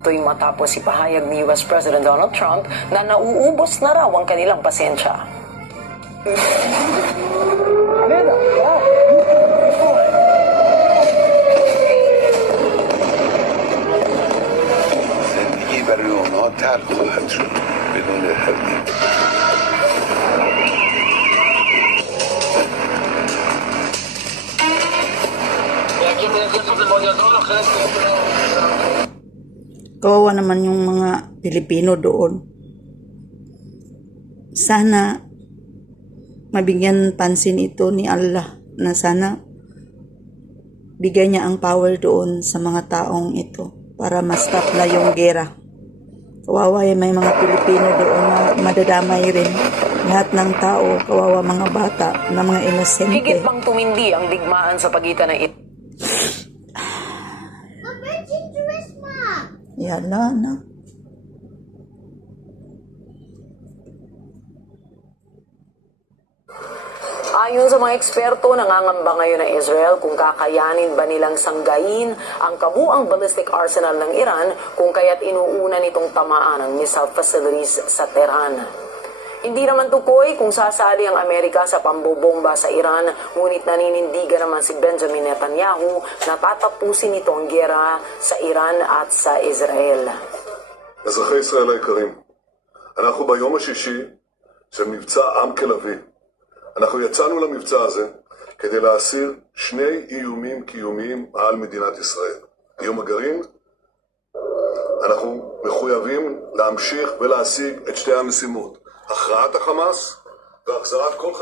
Ito'y matapos ipahayag ni US President Donald Trump na nauubos na raw ang kanilang pasensya. زندگی برای اونا تلخ خواهد شد بدون هدیه. Kawawa naman yung mga Pilipino doon. Sana mabigyan pansin ito ni Allah na sana bigay niya ang power doon sa mga taong ito para ma-stop na yung gera. Kawawa yung may mga Pilipino doon na madadamay rin. Lahat ng tao, kawawa mga bata na mga inosente. Higit pang tumindi ang digmaan sa pagitan ng Yala na. Ayon sa mga eksperto, nangangamba ngayon ng Israel kung kakayanin ba nilang sanggain ang kabuang ballistic arsenal ng Iran kung kaya't inuuna nitong tamaan ang missile facilities sa Tehran. Hindi naman tukoy kung sasali ang Amerika sa pambobomba sa Iran, ngunit naninindigan naman si Benjamin Netanyahu na tatapusin nito ang giyera sa Iran at sa Israel. אזרחי ישראל היקרים, אנחנו ביום השישי של מבצע עם כלביא. אנחנו יצאנו למבצע הזה כדי להסיר שני איומים קיומיים על מדינת ישראל. איום הגרעין, אנחנו מחויבים להמשיך ולהשיג את שתי המשימות. הכרעת החמאס והחזרת כל